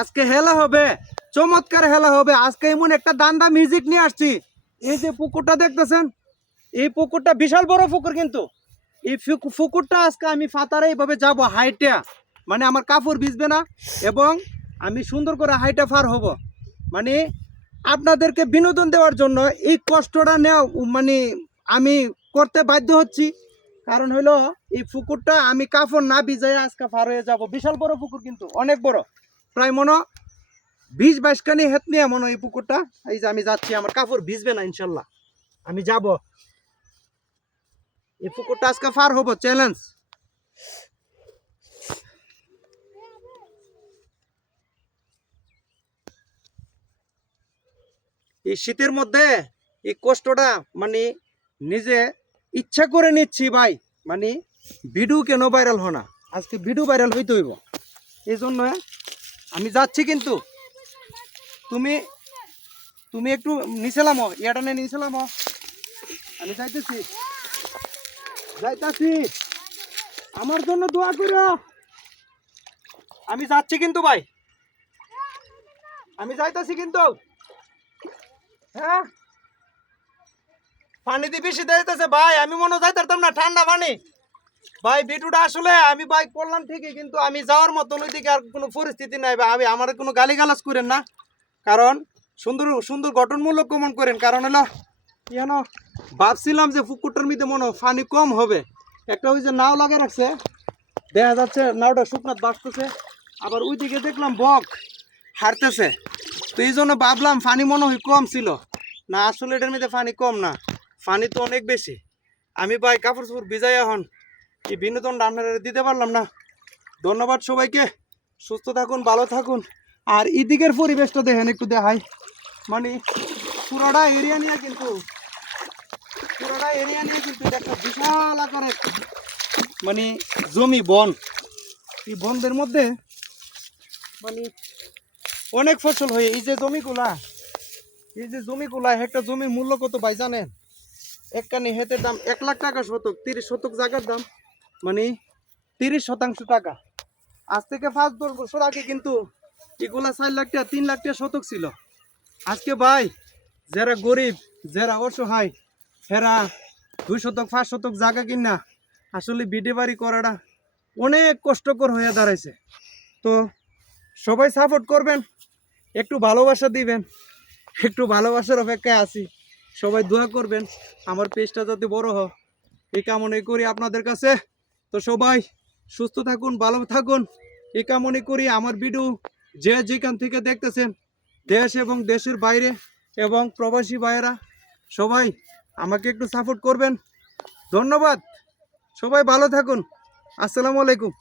আজকে হেলা হবে, চমৎকার হেলা হবে। আজকে এমন একটা দান্দা মিউজিক নিয়ে আসছি। এই যে পুকুরটা দেখতেছেন, এই পুকুরটা বিশাল বড় পুকুর কিন্তু। এই পুকুরটা আজকে আমি ফাতারে এইভাবে যাব, হাইটা। মানে আমার কাপড় ভিজবে না এবং আমি সুন্দর করে হাইটা ফার হব। মানে আপনাদেরকে বিনোদন দেওয়ার জন্য এই কষ্টটা নেওয়া মানে আমি করতে বাধ্য হচ্ছি। কারণ হলো, এই পুকুরটা আমি কাপড় না ভিজাই আজকে ফার হয়ে যাব। বিশাল বড় পুকুর কিন্তু, অনেক বড়। প্রায় মনে বিশ বাইশখানি হেত নিয়ে মনে এই পুকুরটা। এই যে আমি যাচ্ছি, আমার কাপড় ভিজবে না, ইনশাল্লাহ। আমি যাব। এই পুকুরটা আজকে ফার হব চ্যালেঞ্জ এই শীতের মধ্যে এই কষ্টটা মানে নিজে ইচ্ছা করে নিচ্ছি ভাই মানে ভিডিও কেন ভাইরাল হয় না? আজকে ভিডিও ভাইরাল হইতে হইব। এই জন্য আমি যাচ্ছি কিন্তু। তুমি তুমি একটু নিছিলাম ইয়াটা নিয়ে নিছিলাম আমি যাইতেছি। যাইতাছি। আমার জন্য দোয়া করো। আমি যাচ্ছি কিন্তু ভাই। আমি যাইতাছি কিন্তু। হ্যাঁ? পানি দিয়ে বেশি দিতেছে ভাই, আমি মনে যাইতাম না, ঠান্ডা পানি। ভাই ভিডিওটা আসলে আমি বাইক করলাম ঠিকই, কিন্তু আমি যাওয়ার মতন ওইদিকে আর কোনো পরিস্থিতি নাই বা আমি, আমার কোনো গালিগালাজ করেন না। কারণ সুন্দর সুন্দর গঠনমূলক কমন করেন। কারণ হলো কেন ভাবছিলাম যে পুকুরটার মধ্যে মনে পানি কম হবে। একটা ওই যে নাও লাগা রাখছে। দেখা যাচ্ছে নাওটা শুকনাথ বাঁচতেছে। আবার ওইদিকে দেখলাম বক হারতেছে। তো এই জন্য ভাবলাম পানি মনে হয় কম ছিল। না, আসলে এটার মধ্যে পানি কম না। পানি তো অনেক বেশি। আমি ভাই কাপড় চোপড় ভিজাই এখন এই বিনোদন আপনারা দিতে পারলাম না। ধন্যবাদ সবাইকে। সুস্থ থাকুন, ভালো থাকুন। আর এদিকের পরিবেশটা দেখেন, একটু দেখাই। মানে পুরোটা এরিয়া নিয়ে কিন্তু, পুরোটা এরিয়া নিয়ে কিন্তু একটা বিশাল আকারের মানে জমি, বন। এই বনদের মধ্যে মানে অনেক ফসল হয়ে। এই যে জমিগুলা, এই যে জমিগুলা, একটা জমির মূল্য কত ভাই জানেন? একখানি হেতের দাম এক লাখ টাকা শতক, তিরিশ শতক জায়গার দাম। মানে তিরিশ শতাংশ টাকা। আজ থেকে পাঁচ, দশ বছর আগে কিন্তু এগুলা চার লাখ টাকা, তিন লাখ টাকা শতক ছিল। আজকে ভাই, যারা গরিব, যারা অসহায় হেরা দুই শতক, পাঁচ শতক জায়গা কিনা, আসলে বিডে বাড়ি করাটা অনেক কষ্টকর হয়ে দাঁড়াইছে। তো সবাই সাপোর্ট করবেন, একটু ভালোবাসা দিবেন, একটু ভালোবাসার অপেক্ষায় আছি। সবাই দোয়া করবেন, আমার পেজটা যাতে বড় হয়। এই কামনাই করি আপনাদের কাছে। তো সবাই সুস্থ থাকুন, ভালো থাকুন। একা মনে করি আমার ভিডিও যে যেখান থেকে দেখতেছেন, দেশ এবং দেশের বাইরে এবং প্রবাসী ভাইয়েরা, সবাই আমাকে একটু সাপোর্ট করবেন। ধন্যবাদ। সবাই ভালো থাকুন। আসসালামু আলাইকুম।